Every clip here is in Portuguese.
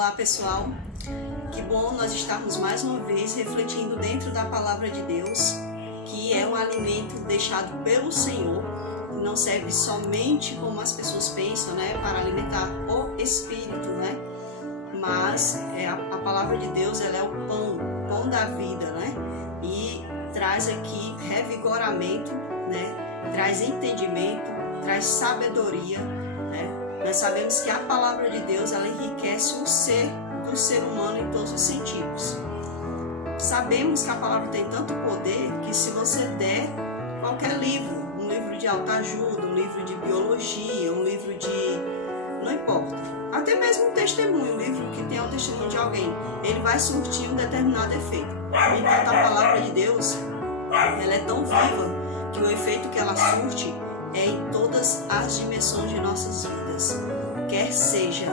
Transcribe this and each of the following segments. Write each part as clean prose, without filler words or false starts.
Olá pessoal, que bom nós estarmos mais uma vez refletindo dentro da Palavra de Deus, que é um alimento deixado pelo Senhor, que não serve somente como as pessoas pensam, para alimentar o Espírito, mas a Palavra de Deus ela é o pão da vida, e traz aqui revigoramento, traz entendimento, traz sabedoria, Nós sabemos que a Palavra de Deus ela enriquece o ser do ser humano em todos os sentidos. Sabemos que a palavra tem tanto poder que se você der qualquer livro, um livro de autoajuda, um livro de biologia, um livro de... não importa, até mesmo um testemunho, um livro que tenha o testemunho de alguém, ele vai surtir um determinado efeito. Enquanto a Palavra de Deus ela é tão viva que o efeito que ela surte é em todas as dimensões de nossas vidas, quer seja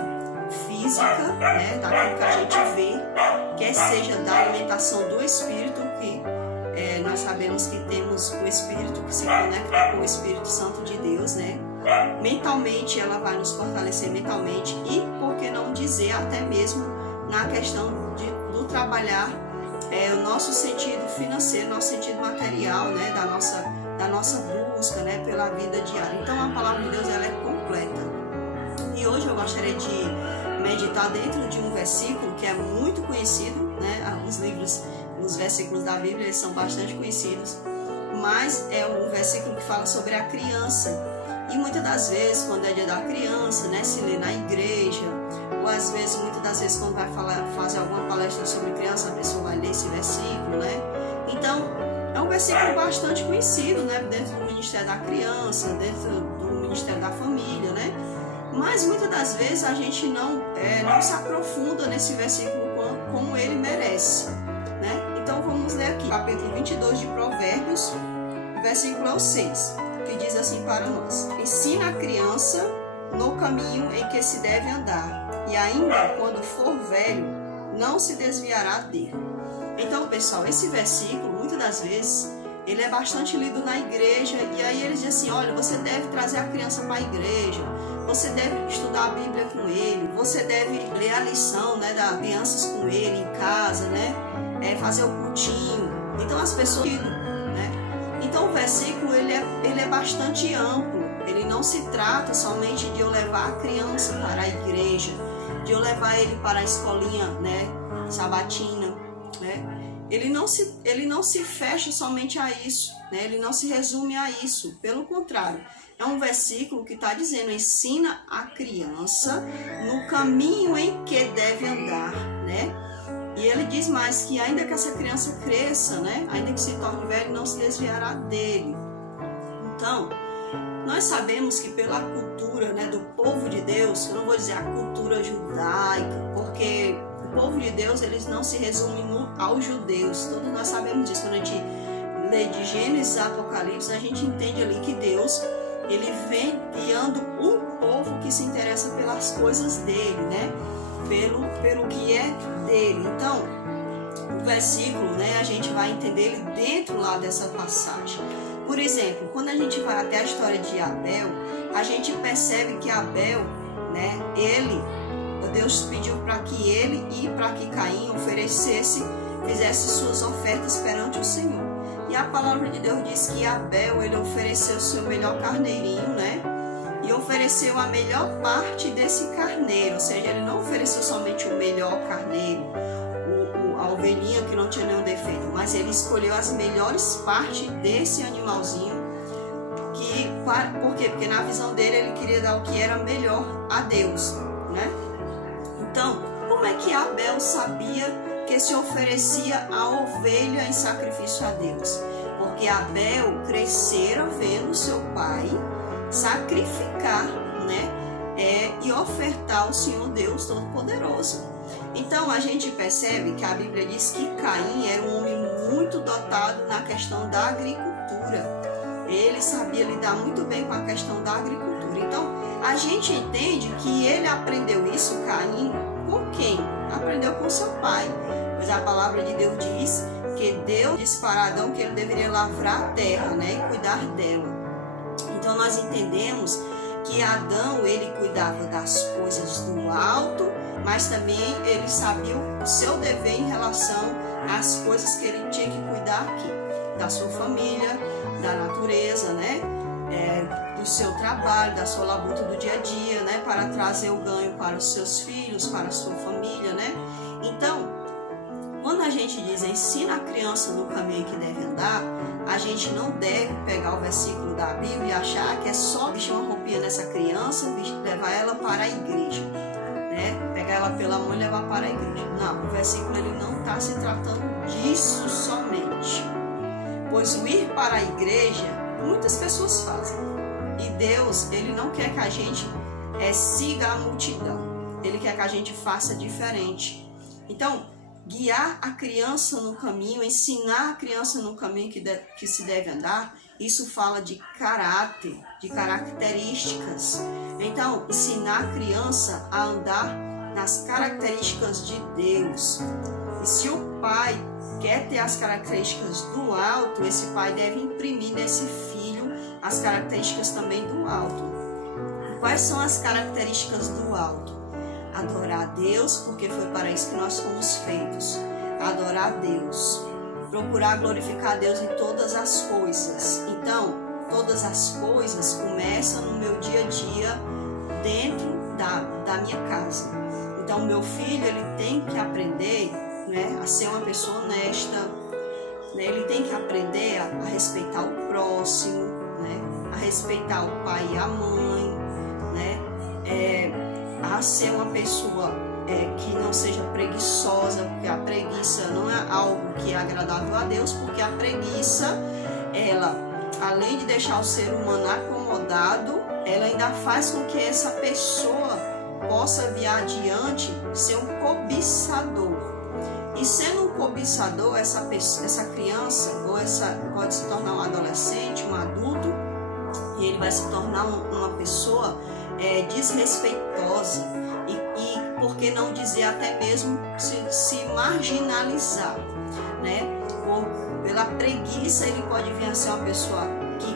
física, daquilo que a gente vê, quer seja da alimentação do Espírito, que nós sabemos que temos o Espírito que se conecta com o Espírito Santo de Deus, mentalmente ela vai nos fortalecer mentalmente e, por que não dizer, até mesmo na questão do trabalhar o nosso sentido financeiro, nosso sentido material, da nossa busca, pela vida diária. Então a Palavra de Deus ela é completa. E hoje eu gostaria de meditar dentro de um versículo que é muito conhecido, os versículos da Bíblia eles são bastante conhecidos, mas é um versículo que fala sobre a criança. E muitas das vezes, quando é dia da criança, se lê na igreja, ou às vezes, muitas das vezes, quando vai fazer alguma palestra sobre criança, a pessoa vai ler esse versículo, Então, é um versículo bastante conhecido, dentro do Ministério da Criança, dentro do Ministério da Família, Mas muitas das vezes a gente não se aprofunda nesse versículo como ele merece, Então vamos ler aqui, capítulo 22 de Provérbios, versículo é o 6, que diz assim para nós: ensina a criança no caminho em que se deve andar, e ainda quando for velho, não se desviará dele. Então, pessoal, esse versículo, muitas das vezes, ele é bastante lido na igreja, e aí eles dizem assim, olha, você deve trazer a criança para a igreja, você deve estudar a Bíblia com ele, você deve ler a lição, das crianças com ele em casa, fazer o cultinho. Então as pessoas, Então o versículo ele é bastante amplo. Ele não se trata somente de eu levar a criança para a igreja, de eu levar ele para a escolinha, sabatina, Ele não se fecha somente a isso, Ele não se resume a isso. Pelo contrário, é um versículo que está dizendo, ensina a criança no caminho em que deve andar, E ele diz mais que ainda que essa criança cresça, ainda que se torne velho, não se desviará dele. Então, nós sabemos que pela cultura do povo de Deus, eu não vou dizer a cultura judaica, porque o povo de Deus eles não se resumem aos judeus. Todos nós sabemos disso. Quando a gente lê de Gênesis a Apocalipse, a gente entende ali que Deus ele vem guiando um povo que se interessa pelas coisas dele, pelo que é dele. Então, o versículo, a gente vai entender ele dentro lá dessa passagem. Por exemplo, quando a gente vai até a história de Abel, a gente percebe que Abel, Deus pediu para que ele e para que Caim fizesse suas ofertas perante o Senhor. E a palavra de Deus diz que Abel, ele ofereceu o seu melhor carneirinho, E ofereceu a melhor parte desse carneiro, ou seja, ele não ofereceu somente o melhor carneiro, a ovelhinha que não tinha nenhum defeito, mas ele escolheu as melhores partes desse animalzinho. Por quê? Porque na visão dele ele queria dar o que era melhor a Deus, Então, como é que Abel sabia que se oferecia a ovelha em sacrifício a Deus? Porque Abel crescera vendo seu pai sacrificar, e ofertar ao Senhor Deus Todo-Poderoso. Então a gente percebe que a Bíblia diz que Caim era um homem muito dotado na questão da agricultura. Ele sabia lidar muito bem com a questão da agricultura. Então a gente entende que ele aprendeu isso, Caim, com quem? Aprendeu com seu pai. Pois a palavra de Deus diz que Deus disse para Adão que ele deveria lavrar a terra, e cuidar dela. Então nós entendemos que Adão, ele cuidava das coisas do alto, mas também ele sabia o seu dever em relação às coisas que ele tinha que cuidar aqui, da sua família, da natureza, né? Do seu trabalho, da sua labuta do dia a dia, né? Para trazer o ganho para os seus filhos, para a sua família, né? Então, quando a gente diz ensina a criança no caminho que deve andar, a gente não deve pegar o versículo da Bíblia e achar que é só vestir uma roupinha nessa criança, levar ela para a igreja, né? Pegar ela pela mão e levar para a igreja. Não, o versículo ele não está se tratando disso somente. Pois o ir para a igreja, muitas pessoas fazem. E Deus, ele não quer que a gente siga a multidão. Ele quer que a gente faça diferente. Então, guiar a criança no caminho, ensinar a criança no caminho que se deve andar, isso fala de caráter, de características. Então, ensinar a criança a andar nas características de Deus. E se o pai quer ter as características do alto, esse pai deve imprimir nesse filho as características também do alto. Quais são as características do alto? Adorar a Deus, porque foi para isso que nós fomos feitos. Adorar a Deus. Procurar glorificar a Deus em todas as coisas. Então, todas as coisas começam no meu dia a dia, dentro da minha casa. Então, meu filho, ele tem que aprender, né, a ser uma pessoa honesta, né? Ele tem que aprender a respeitar o próximo, né? A respeitar o pai e a mãe, né? A ser uma pessoa que não seja preguiçosa, porque a preguiça não é algo que é agradável a Deus, porque a preguiça, ela, além de deixar o ser humano acomodado, ela ainda faz com que essa pessoa possa vir adiante ser um cobiçador. E sendo um cobiçador, essa criança pode se tornar um adolescente, um adulto, e ele vai se tornar uma pessoa desrespeitosa e, por que não dizer, até mesmo se marginalizar, né? Pela preguiça, ele pode vir a ser uma pessoa que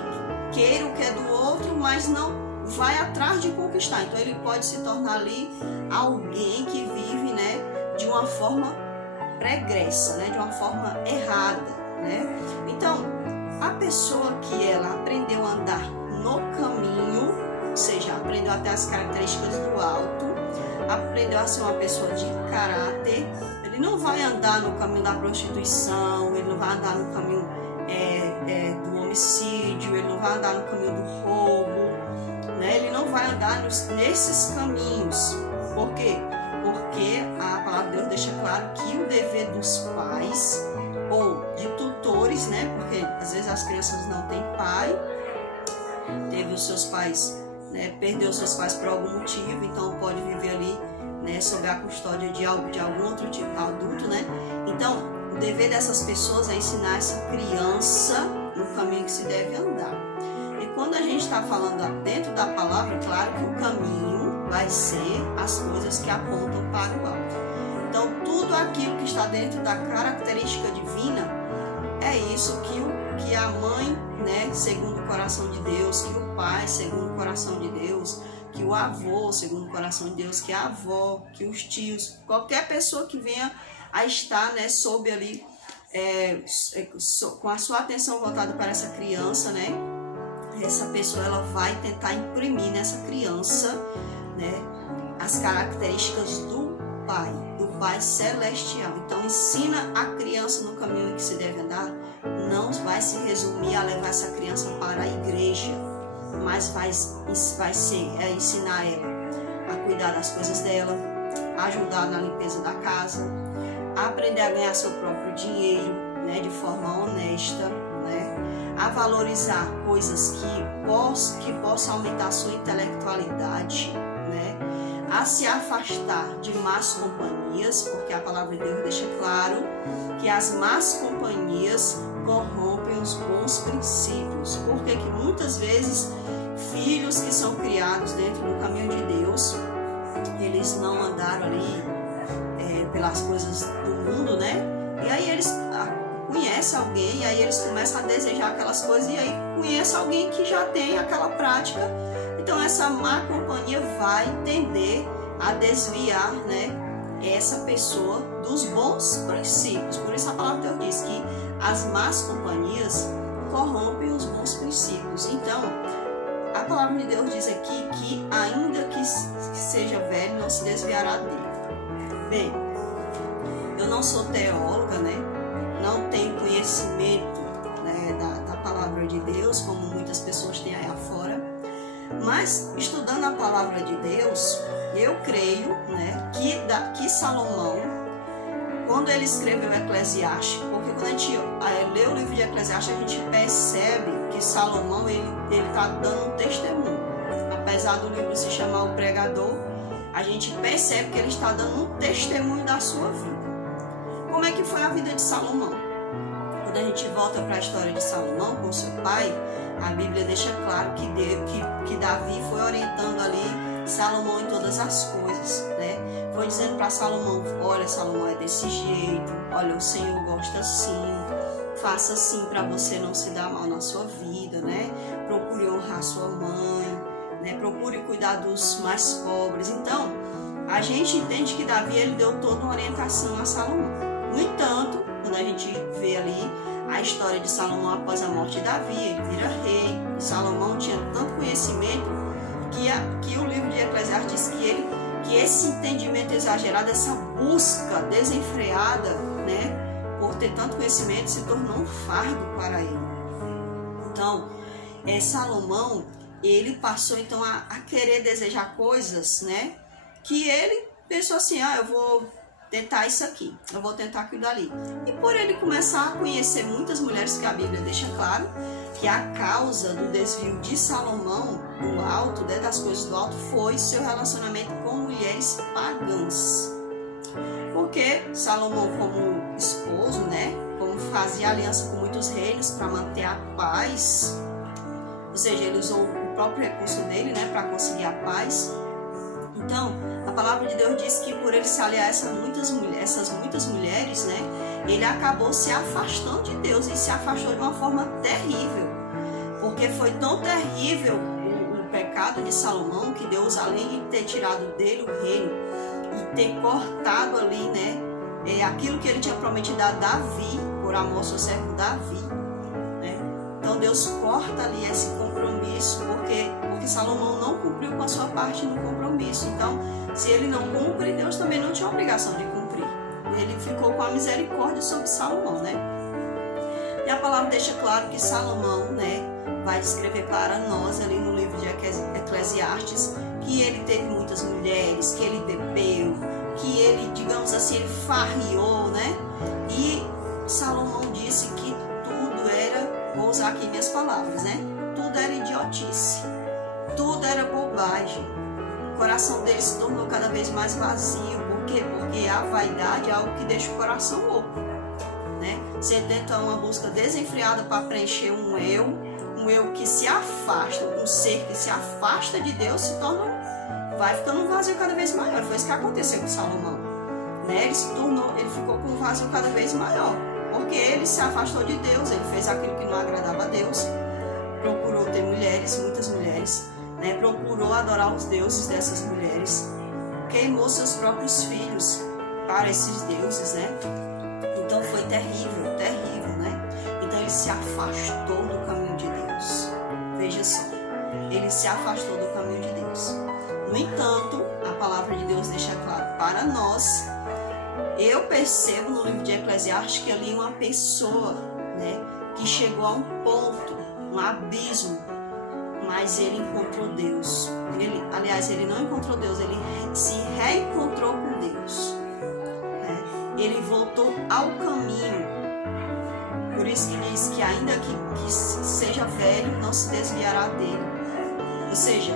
queira o que é do outro, mas não vai atrás de conquistar. Então, ele pode se tornar ali alguém que vive, né, de uma forma pregressa, né, de uma forma errada, né? Então, a pessoa que ela aprendeu a andar no caminho, ou seja, aprendeu até as características do alto, aprendeu a ser uma pessoa de caráter, ele não vai andar no caminho da prostituição, ele não vai andar no caminho do homicídio, ele não vai andar no caminho do roubo, né? Ele não vai andar nesses caminhos. Por quê? Porque a palavra de Deus deixa claro que o dever dos pais ou de tutores, né? Porque às vezes as crianças não têm pai, teve os seus pais, né? Perdeu os seus pais por algum motivo, então pode viver ali, né, sob a custódia de algum outro tipo de adulto, né? Então, o dever dessas pessoas é ensinar essa criança no caminho que se deve andar. E quando a gente está falando dentro da palavra, claro que o caminho vai ser as coisas que apontam para o alto. Então, tudo aquilo que está dentro da característica divina é isso que a mãe, né, segundo o coração de Deus, que o pai, segundo o coração de Deus, que o avô, segundo o coração de Deus, que a avó, que os tios, qualquer pessoa que venha a estar, né, sob ali, com a sua atenção voltada para essa criança, né, essa pessoa ela vai tentar imprimir nessa criança, né, as características do Pai Celestial. Então, ensina a criança no caminho que se deve andar. Não vai se resumir a levar essa criança para a igreja, mas vai ser ensinar ela a cuidar das coisas dela, ajudar na limpeza da casa, aprender a ganhar seu próprio dinheiro, né, de forma honesta, né, a valorizar coisas que possam aumentar a sua intelectualidade, né, a se afastar de más companhias, porque a palavra de Deus deixa claro que as más companhias corrompem os bons princípios. Porque que muitas vezes filhos que são criados dentro do caminho de Deus, eles não andaram ali pelas coisas do mundo, né? E aí eles, conhece alguém, e aí eles começam a desejar aquelas coisas, e aí conhece alguém que já tem aquela prática. Então essa má companhia vai tender a desviar, né, essa pessoa dos bons princípios. Por isso a palavra de Deus diz que as más companhias corrompem os bons princípios. Então a palavra de Deus diz aqui que ainda que seja velho, não se desviará dele. Bem, eu não sou teóloga, né? Não tenho conhecimento, né, da palavra de Deus, como muitas pessoas têm aí afora. Mas, estudando a palavra de Deus, eu creio, né, que Salomão, quando ele escreveu Eclesiastes, porque quando a gente lê o livro de Eclesiastes, a gente percebe que Salomão ele está dando um testemunho. Apesar do livro se chamar O Pregador, a gente percebe que ele está dando um testemunho da sua vida. Como é que foi a vida de Salomão? Quando a gente volta para a história de Salomão com seu pai, a Bíblia deixa claro que Davi foi orientando ali Salomão em todas as coisas, né? Foi dizendo para Salomão: olha, Salomão, é desse jeito, olha, o Senhor gosta assim, faça assim para você não se dar mal na sua vida, né? Procure honrar sua mãe, né? Procure cuidar dos mais pobres. Então, a gente entende que Davi ele deu toda uma orientação a Salomão. No entanto, quando a gente vê ali a história de Salomão após a morte de Davi, ele vira rei. E Salomão tinha tanto conhecimento que o livro de Eclesiastes diz que esse entendimento exagerado, essa busca desenfreada, né, por ter tanto conhecimento, se tornou um fardo para ele. Então, Salomão, ele passou então a querer desejar coisas, né, que ele pensou assim: eu vou tentar isso aqui, eu vou tentar aquilo dali. E por ele começar a conhecer muitas mulheres, que a Bíblia deixa claro que a causa do desvio de Salomão do alto, né, das coisas do alto, foi seu relacionamento com mulheres pagãs. Porque Salomão, como esposo, né, como fazia aliança com muitos reinos para manter a paz, ou seja, ele usou o próprio recurso dele, né, para conseguir a paz. Então, a palavra de Deus diz que por ele se aliar a essas muitas mulheres, né, ele acabou se afastando de Deus e se afastou de uma forma terrível. Porque foi tão terrível o pecado de Salomão que Deus, além de ter tirado dele o reino e ter cortado ali, né, aquilo que ele tinha prometido a Davi, por amor ao seu servo Davi, né, então Deus corta ali esse compromisso, porque Salomão não cumpriu com a sua parte no compromisso. Então, se ele não cumpre, Deus também não tinha obrigação de cumprir. Ele ficou com a misericórdia sobre Salomão, né? E a palavra deixa claro que Salomão, né, vai descrever para nós ali no livro de Eclesiastes que ele teve muitas mulheres, que ele bebeu, que ele, digamos assim, ele farriou, né? E Salomão disse que tudo era, vou usar aqui minhas palavras, né? Tudo era idiotice. Tudo era bobagem. O coração dele se tornou cada vez mais vazio. Por quê? Porque a vaidade é algo que deixa o coração louco, né? Você tenta uma busca desenfreada para preencher um eu que se afasta, um ser que se afasta de Deus, vai ficando um vazio cada vez maior. Foi isso que aconteceu com Salomão, né? Ele ficou com um vazio cada vez maior, porque ele se afastou de Deus, ele fez aquilo que não agradava a Deus, procurou ter mulheres, muitas mulheres, né, procurou adorar os deuses dessas mulheres, queimou seus próprios filhos para esses deuses, né? Então foi terrível, terrível, né? Então ele se afastou do caminho de Deus. Veja só, ele se afastou do caminho de Deus. No entanto, a palavra de Deus deixa claro para nós. Eu percebo no livro de Eclesiastes que ali uma pessoa, né, que chegou a um ponto, um abismo, mas ele encontrou Deus. Ele não encontrou Deus, ele se reencontrou com Deus, né? Ele voltou ao caminho. Por isso que diz que ainda que seja velho, não se desviará dele. Ou seja,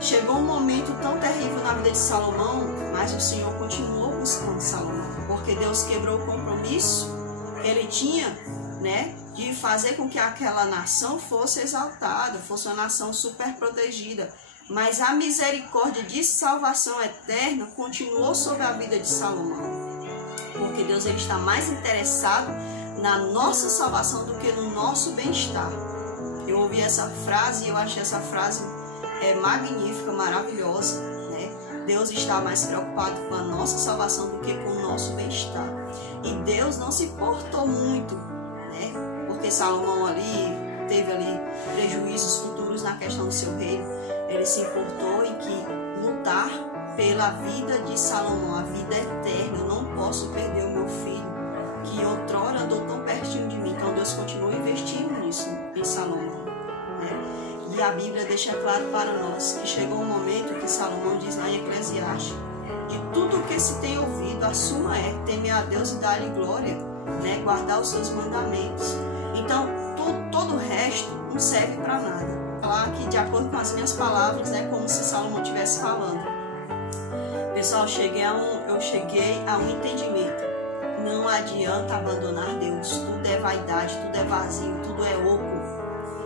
chegou um momento tão terrível na vida de Salomão, mas o Senhor continuou buscando Salomão, porque Deus quebrou o compromisso que ele tinha, né, de fazer com que aquela nação fosse exaltada, fosse uma nação super protegida. Mas a misericórdia de salvação eterna continuou sobre a vida de Salomão, porque Deus ele está mais interessado na nossa salvação do que no nosso bem-estar. Eu ouvi essa frase e eu achei essa frase magnífica, maravilhosa, né? Deus está mais preocupado com a nossa salvação do que com o nosso bem-estar. E Deus não se portou muito, né? Porque Salomão teve prejuízos futuros na questão do seu reino. Ele se importou em que lutar pela vida de Salomão, a vida eterna. Eu não posso perder o meu filho, que outrora andou tão pertinho de mim. Então Deus continua investindo nisso, em Salomão, né? E a Bíblia deixa claro para nós que chegou um momento que Salomão diz lá em Eclesiastes: de tudo o que se tem ouvido, a suma é temer a Deus e dar-lhe glória, né? Guardar os seus mandamentos. Então todo o resto não serve para nada. Falar que de acordo com as minhas palavras, né, como se Salomão estivesse falando. Pessoal, eu cheguei a um entendimento. Não adianta abandonar Deus. Tudo é vaidade, tudo é vazio, tudo é oco.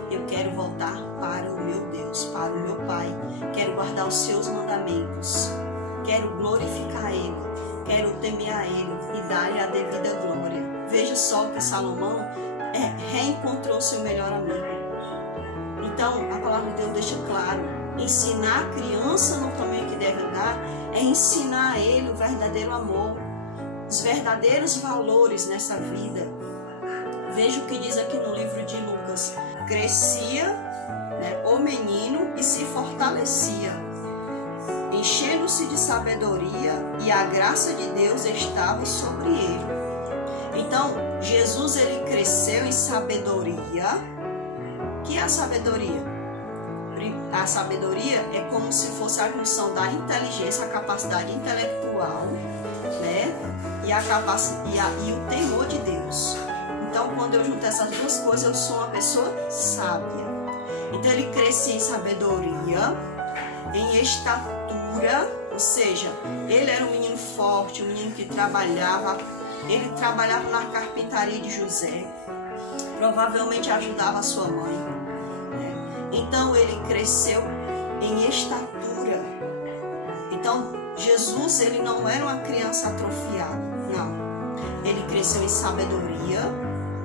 Eu quero voltar para o meu Deus, para o meu Pai. Quero guardar os seus mandamentos. Quero glorificar Ele. Quero temer a Ele e dar-lhe a devida glória. Veja só que Salomão reencontrou seu melhor amigo. Então, a palavra de Deus deixa claro: ensinar a criança no caminho que deve andar é ensinar a ele o verdadeiro amor, os verdadeiros valores nessa vida. Veja o que diz aqui no livro de Lucas: crescia, né, o menino e se fortalecia, enchendo-se de sabedoria, e a graça de Deus estava sobre ele. Então, Jesus ele cresceu em sabedoria. O que é a sabedoria? A sabedoria é como se fosse a junção da inteligência, a capacidade intelectual, né? E o temor de Deus. Então, quando eu junto essas duas coisas, eu sou uma pessoa sábia. Então, ele crescia em sabedoria, em estatura, ou seja, ele era um menino forte, um menino que trabalhava. Ele trabalhava na carpintaria de José, provavelmente ajudava a sua mãe, né? Então ele cresceu em estatura. Então Jesus ele não era uma criança atrofiada, não. Ele cresceu em sabedoria,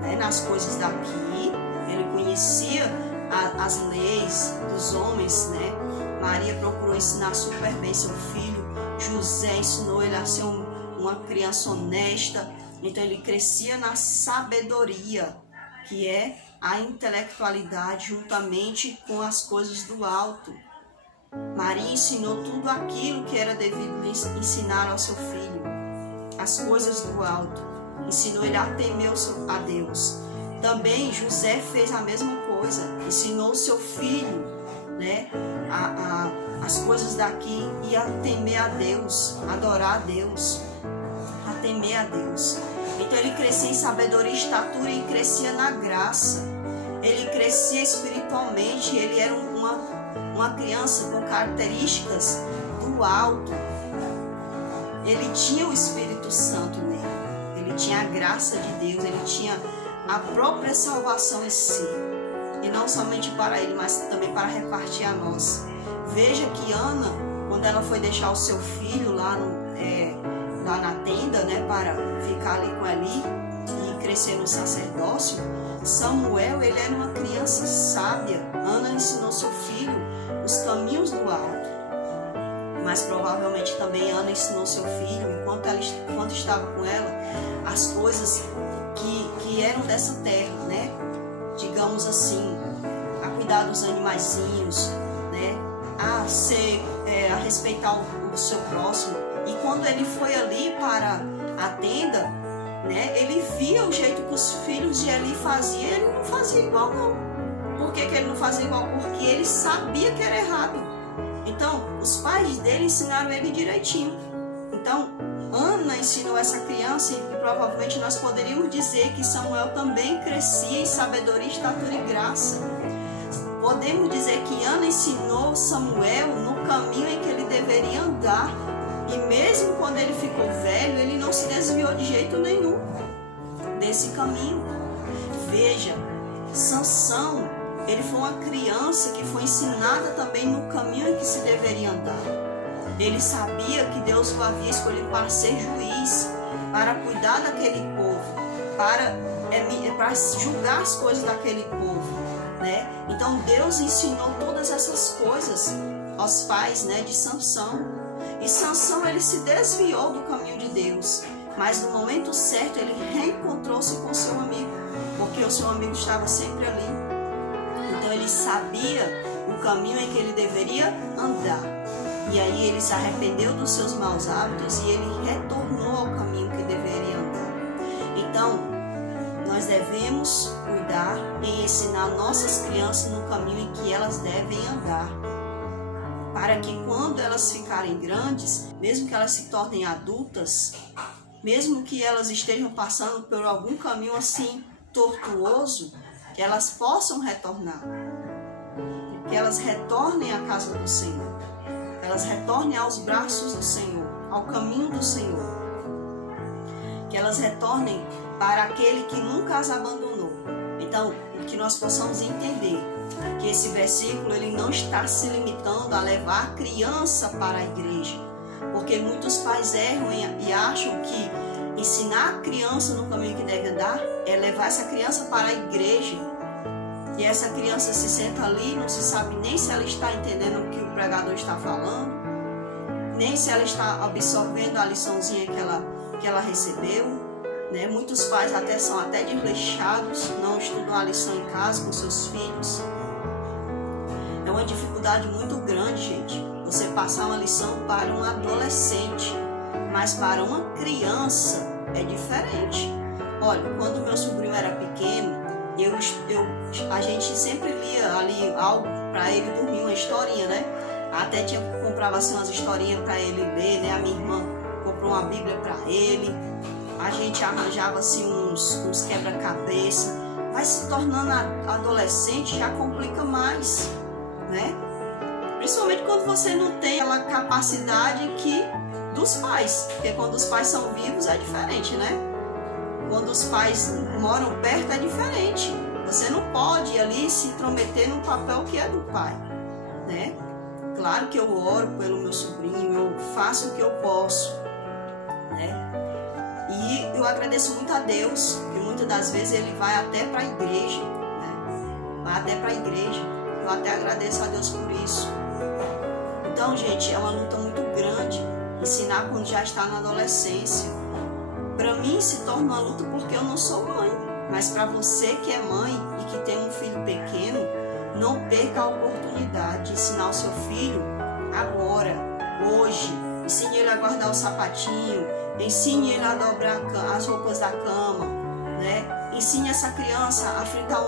né, nas coisas daqui. Ele conhecia as leis dos homens, né? Maria procurou ensinar super bem seu filho. José ensinou ele a ser uma criança honesta. Então ele crescia na sabedoria, que é a intelectualidade juntamente com as coisas do alto. Maria ensinou tudo aquilo que era devido ensinar ao seu filho, as coisas do alto. Ensinou ele a temer a Deus. Também José fez a mesma coisa, ensinou o seu filho, né, as coisas daqui e a temer a Deus, adorar a Deus, a temer a Deus. Então ele crescia em sabedoria e estatura e crescia na graça. Ele crescia espiritualmente, ele era uma criança com características do alto. Ele tinha o Espírito Santo nele, ele tinha a graça de Deus, ele tinha a própria salvação em si. E não somente para ele, mas também para repartir a nós. Veja que Ana, quando ela foi deixar o seu filho lá na tenda, né, para ficar ali com Eli e crescer no sacerdócio, Samuel, ele era uma criança sábia. Ana ensinou seu filho os caminhos do alto. Mas provavelmente também Ana ensinou seu filho, enquanto estava com ela, as coisas que eram dessa terra, né? Digamos assim, a cuidar dos animaizinhos, né? A respeitar o seu próximo. E quando ele foi ali para a tenda, né? Ele via o jeito que os filhos de Eli faziam, ele não fazia igual não. Por que ele não fazia igual? Porque ele sabia que era errado. Então, os pais dele ensinaram ele direitinho. Então, Ana ensinou essa criança e provavelmente nós poderíamos dizer que Samuel também crescia em sabedoria, estatura e graça. Podemos dizer que Ana ensinou Samuel no caminho em que ele deveria andar. E mesmo quando ele ficou velho, ele não se desviou de jeito nenhum desse caminho. Veja, Sansão, ele foi uma criança que foi ensinada também no caminho em que se deveria andar. Ele sabia que Deus o havia escolhido para ser juiz, para cuidar daquele povo, para para julgar as coisas daquele povo, né? Então Deus ensinou todas essas coisas aos pais, né, de Sansão. E Sansão, ele se desviou do caminho de Deus, mas no momento certo ele reencontrou-se com seu amigo, porque o seu amigo estava sempre ali. Então ele sabia o caminho em que ele deveria andar. E aí ele se arrependeu dos seus maus hábitos e ele retornou ao caminho que deveria andar. Então, nós devemos cuidar em ensinar nossas crianças no caminho em que elas devem andar, para que quando elas ficarem grandes, mesmo que elas se tornem adultas, mesmo que elas estejam passando por algum caminho assim tortuoso, que elas possam retornar, que elas retornem à casa do Senhor, elas retornem aos braços do Senhor, ao caminho do Senhor, que elas retornem para aquele que nunca as abandonou. Então, que nós possamos entender que esse versículo ele não está se limitando a levar a criança para a igreja, porque muitos pais erram e acham que ensinar a criança no caminho que deve andar é levar essa criança para a igreja, e essa criança se senta ali, não se sabe nem se ela está entendendo o que o pregador está falando, nem se ela está absorvendo a liçãozinha que ela recebeu, né? Muitos pais são até desleixados, não estudam a lição em casa com seus filhos. É uma dificuldade muito grande, gente, você passar uma lição para um adolescente, mas para uma criança é diferente. Olha, quando meu sobrinho era pequeno, a gente sempre lia ali algo para ele dormir, uma historinha, né? Até comprava assim umas historinhas para ele ler, né? A minha irmã comprou uma Bíblia para ele. A gente arranjava assim uns quebra-cabeça. Vai se tornando adolescente, já complica mais, né? Principalmente quando você não tem aquela capacidade dos pais, porque quando os pais são vivos é diferente, né? Quando os pais moram perto é diferente. Você não pode ali se intrometer no papel que é do pai, né? Claro que eu oro pelo meu sobrinho, eu faço o que eu posso, né? E eu agradeço muito a Deus, que muitas das vezes ele vai até para a igreja, né? Vai até para a igreja. Eu até agradeço a Deus por isso. Então, gente, é uma luta muito grande ensinar quando já está na adolescência. Para mim se torna uma luta porque eu não sou mãe, mas para você que é mãe e que tem um filho pequeno, não perca a oportunidade de ensinar o seu filho agora, hoje. Ensine ele a guardar o sapatinho, ensine ele a dobrar as roupas da cama, né? Ensine essa criança a fritar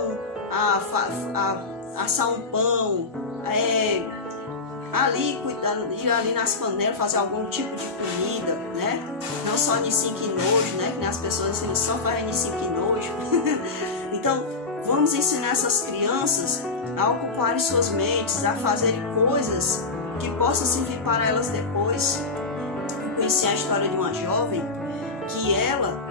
assar um pão, ir ali nas panelas, fazer algum tipo de comida, né? Não só de 5 e nojo, né? Que as pessoas ensinam só fazendo de 5 e nojo. Então, vamos ensinar essas crianças a ocuparem suas mentes, a fazerem coisas que possam servir para elas depois. Eu conheci a história de uma jovem que ela,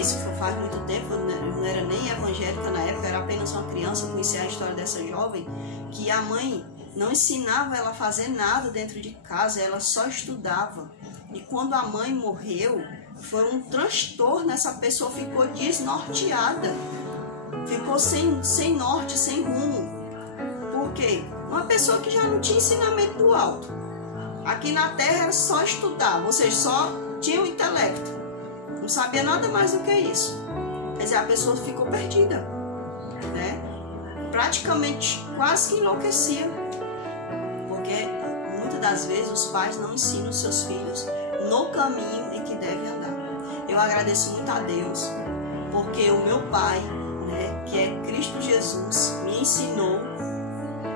isso faz muito tempo, eu não era nem evangélica na época, era apenas uma criança. Eu conheci a história dessa jovem, que a mãe não ensinava ela a fazer nada dentro de casa, ela só estudava. E quando a mãe morreu, foi um transtorno, essa pessoa ficou desnorteada, ficou sem norte, sem rumo. Por quê? Uma pessoa que já não tinha ensinamento do alto. Aqui na terra era só estudar, você só tinha o intelecto, não sabia nada mais do que isso. Quer dizer, a pessoa ficou perdida, né? Praticamente quase que enlouquecia, porque muitas das vezes os pais não ensinam os seus filhos no caminho em que devem andar. Eu agradeço muito a Deus, porque o meu pai, né, que é Cristo Jesus, me ensinou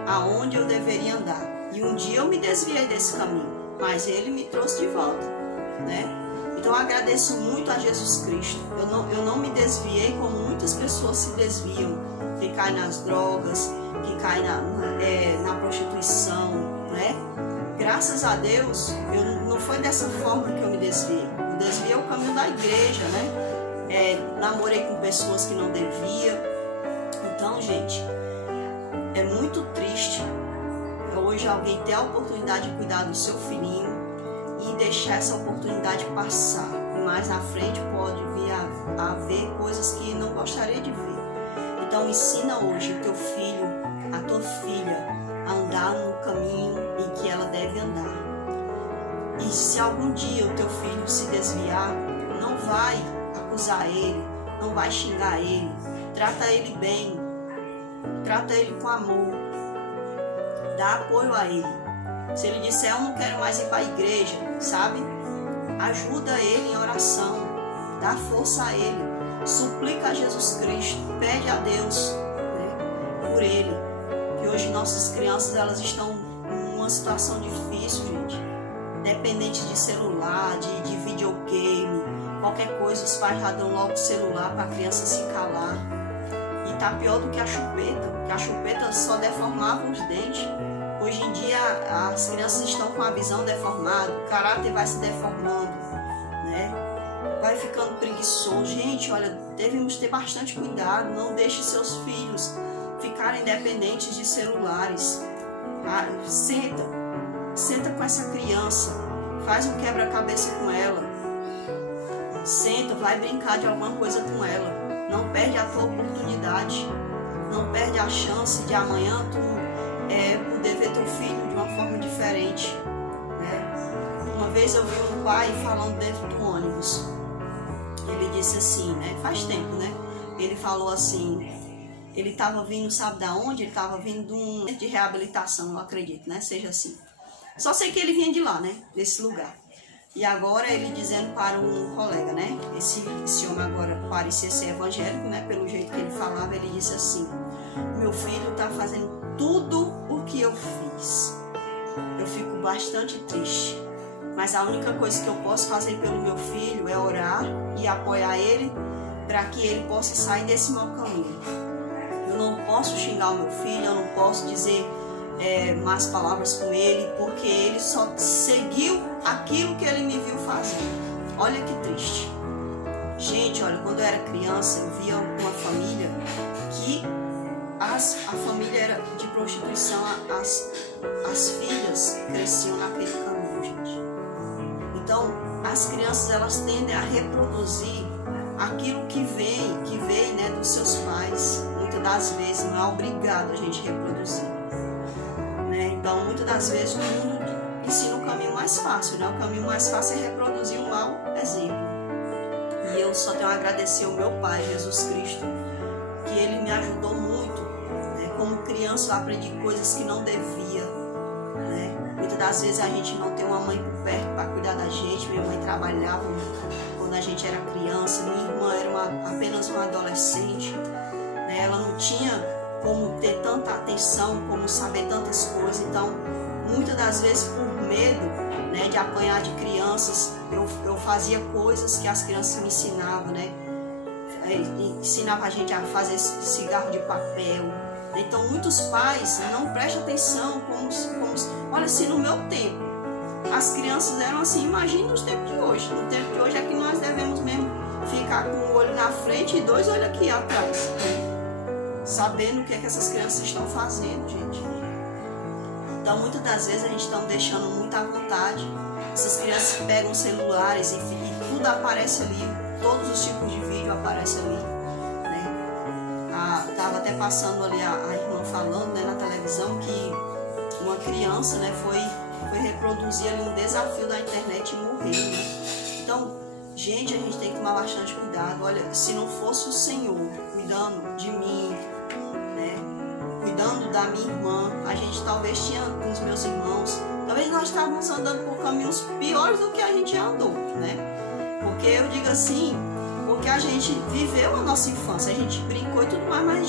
aonde eu deveria andar. E um dia eu me desviei desse caminho, mas ele me trouxe de volta, né? Então eu agradeço muito a Jesus Cristo. Eu não me desviei como muitas pessoas se desviam, que caem nas drogas, que caem na prostituição, né? Graças a Deus, não foi dessa forma que eu me desviei. Eu desviei o caminho da igreja, né? Namorei com pessoas que não devia. Então, gente, é muito triste hoje alguém ter a oportunidade de cuidar do seu filhinho e deixar essa oportunidade passar. mais na frente pode vir a ver coisas que não gostaria de ver. Então ensina hoje o teu filho, a tua filha, a andar no caminho em que ela deve andar. E se algum dia o teu filho se desviar, não vai acusar ele, não vai xingar ele, trata ele bem, trata ele com amor, dá apoio a ele. Se ele disser, eu não quero mais ir para a igreja, sabe? Ajuda ele em oração, dá força a ele, suplica a Jesus Cristo, pede a Deus, né, por ele. Que hoje nossas crianças, elas estão numa situação difícil, gente, dependente de celular, de videogame, qualquer coisa, os pais já dão logo o celular para a criança se calar. E tá pior do que a chupeta só deformava os dentes. Hoje em dia as crianças estão com a visão deformada, o caráter vai se deformando, né? Vai ficando preguiçoso. Gente, olha, devemos ter bastante cuidado, não deixe seus filhos ficarem dependentes de celulares. Ah, senta com essa criança, faz um quebra-cabeça com ela, senta, vai brincar de alguma coisa com ela, não perde a tua oportunidade, não perde a chance de amanhã tu poder ver teu filho de uma forma diferente, né? Uma vez eu vi um pai falando dentro do ônibus, ele disse assim, né? Faz tempo, né? Ele falou assim, ele estava vindo, sabe da onde? Ele estava vindo de um centro de reabilitação, eu acredito, né? Seja assim. Só sei que ele vinha de lá, né? Desse lugar. E agora ele dizendo para um colega, né? Esse homem agora parecia ser evangélico, né? Pelo jeito que ele falava, ele disse assim, meu filho está fazendo tudo o que eu fiz. Eu fico bastante triste, mas a única coisa que eu posso fazer pelo meu filho é orar e apoiar ele para que ele possa sair desse mau caminho. Eu não posso xingar o meu filho, eu não posso dizer más palavras com ele, porque ele só seguiu aquilo que ele me viu fazer. Olha que triste. Gente, olha, quando eu era criança, eu via uma família que a família era de prostituição, as filhas cresciam naquele caminho, gente. Então, as crianças, elas tendem a reproduzir aquilo que vem, né, dos seus pais. Muitas das vezes não é obrigado a gente reproduzir, né? Então, muitas das vezes o mundo ensina o caminho mais fácil, né? O caminho mais fácil é reproduzir um mau exemplo. E eu só tenho a agradecer ao meu Pai, Jesus Cristo, que Ele me ajudou muito, né? Como criança eu aprendi coisas que não devia, né? Muitas das vezes a gente não tem uma mãe por perto para cuidar da gente. Minha mãe trabalhava quando a gente era criança, minha irmã era apenas uma adolescente, né? Ela não tinha como ter tanta atenção, como saber tantas coisas. Então, muitas das vezes por medo, né, de apanhar de crianças, eu fazia coisas que as crianças me ensinavam, né? Ensinava a gente a fazer cigarro de papel. Então muitos pais não prestam atenção olha, se no meu tempo as crianças eram assim, imagina os tempos de hoje. No tempo de hoje é que nós devemos mesmo ficar com o olho na frente e 2 olhos aqui atrás, né? Sabendo o que é que essas crianças estão fazendo, gente. Então muitas das vezes a gente está deixando muito à vontade. Essas crianças pegam celulares e tudo aparece ali, todos os tipos de vídeo aparecem ali, né? Tava até passando ali a irmã falando, né, na televisão, que uma criança, né, foi reproduzir ali um desafio da internet e morreu, né? Então, gente, a gente tem que tomar bastante cuidado. Olha, se não fosse o Senhor cuidando de mim, né, cuidando da minha irmã, a gente talvez tinha, com os meus irmãos, talvez nós estávamos andando por caminhos piores do que a gente andou, né? Porque eu digo assim, porque a gente viveu a nossa infância, a gente brincou e tudo mais, mas a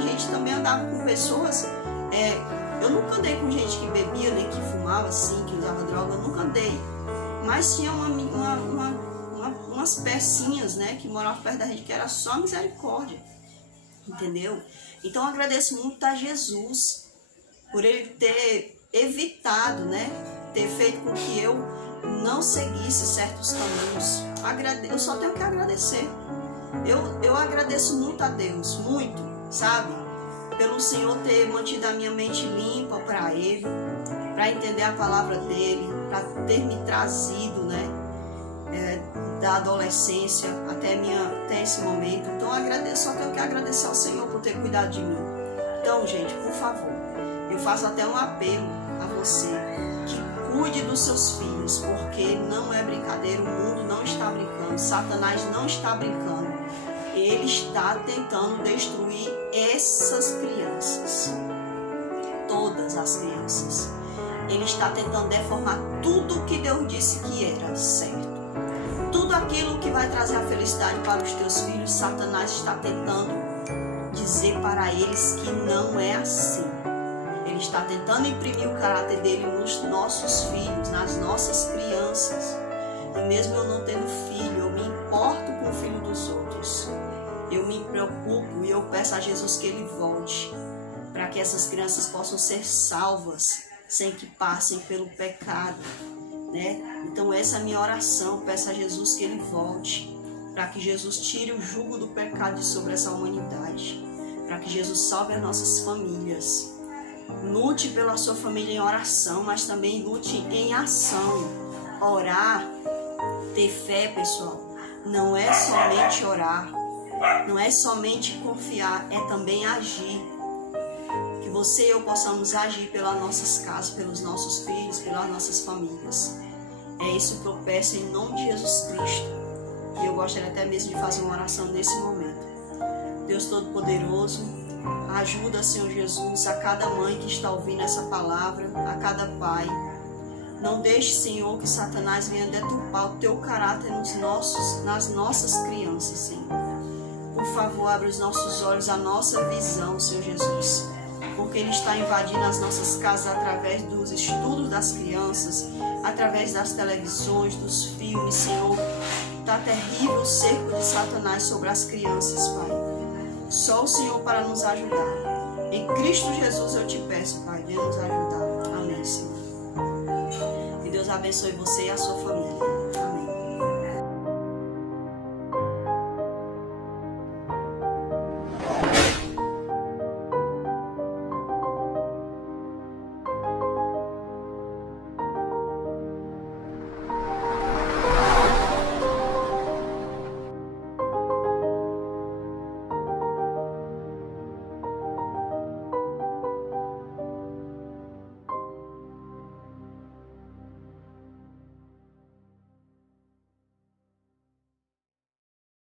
gente também andava com pessoas. Eu nunca andei com gente que bebia, nem que fumava assim, que usava droga, eu nunca andei. Mas tinha umas pecinhas, né, que moravam perto da gente, que era só misericórdia, entendeu? Então eu agradeço muito a Jesus por Ele ter evitado, né, ter feito com que eu não seguisse certos caminhos. Eu só tenho que agradecer. Eu agradeço muito a Deus, muito, sabe? Pelo Senhor ter mantido a minha mente limpa para Ele, para entender a palavra dEle, para ter me trazido, né? da adolescência até esse momento. Então só tenho que agradecer ao Senhor por ter cuidado de mim. Então, gente, por favor, eu faço até um apelo a você que cuide dos seus filhos, porque não é brincadeira, o mundo não está brincando, Satanás não está brincando. Ele está tentando destruir essas crianças, todas as crianças. Ele está tentando deformar tudo que Deus disse que era certo. Tudo aquilo que vai trazer a felicidade para os teus filhos, Satanás está tentando dizer para eles que não é assim. Ele está tentando imprimir o caráter dele nos nossos filhos, nas nossas crianças. E mesmo eu não tendo filho, eu me importo com o filho dos outros. Eu me preocupo e eu peço a Jesus que ele volte, para que essas crianças possam ser salvas, sem que passem pelo pecado, né? Então essa é a minha oração, peço a Jesus que ele volte, para que Jesus tire o jugo do pecado de sobre essa humanidade, para que Jesus salve as nossas famílias. Lute pela sua família em oração, mas também lute em ação. Orar, ter fé, pessoal, não é somente orar, não é somente confiar, é também agir. Que você e eu possamos agir pelas nossas casas, pelos nossos filhos, pelas nossas famílias. É isso que eu peço em nome de Jesus Cristo. E eu gostaria até mesmo de fazer uma oração nesse momento. Deus Todo-Poderoso, ajuda, Senhor Jesus, a cada mãe que está ouvindo essa palavra, a cada pai. Não deixe, Senhor, que Satanás venha deturpar o teu caráter nas nossas crianças, Senhor. Por favor, abre os nossos olhos, a nossa visão, Senhor Jesus. Porque ele está invadindo as nossas casas através dos estudos das crianças, através das televisões, dos filmes, Senhor. Está terrível o cerco de Satanás sobre as crianças, Pai. Só o Senhor para nos ajudar. Em Cristo Jesus eu te peço, Pai, venha nos ajudar. Amém, Senhor. Que Deus abençoe você e a sua família.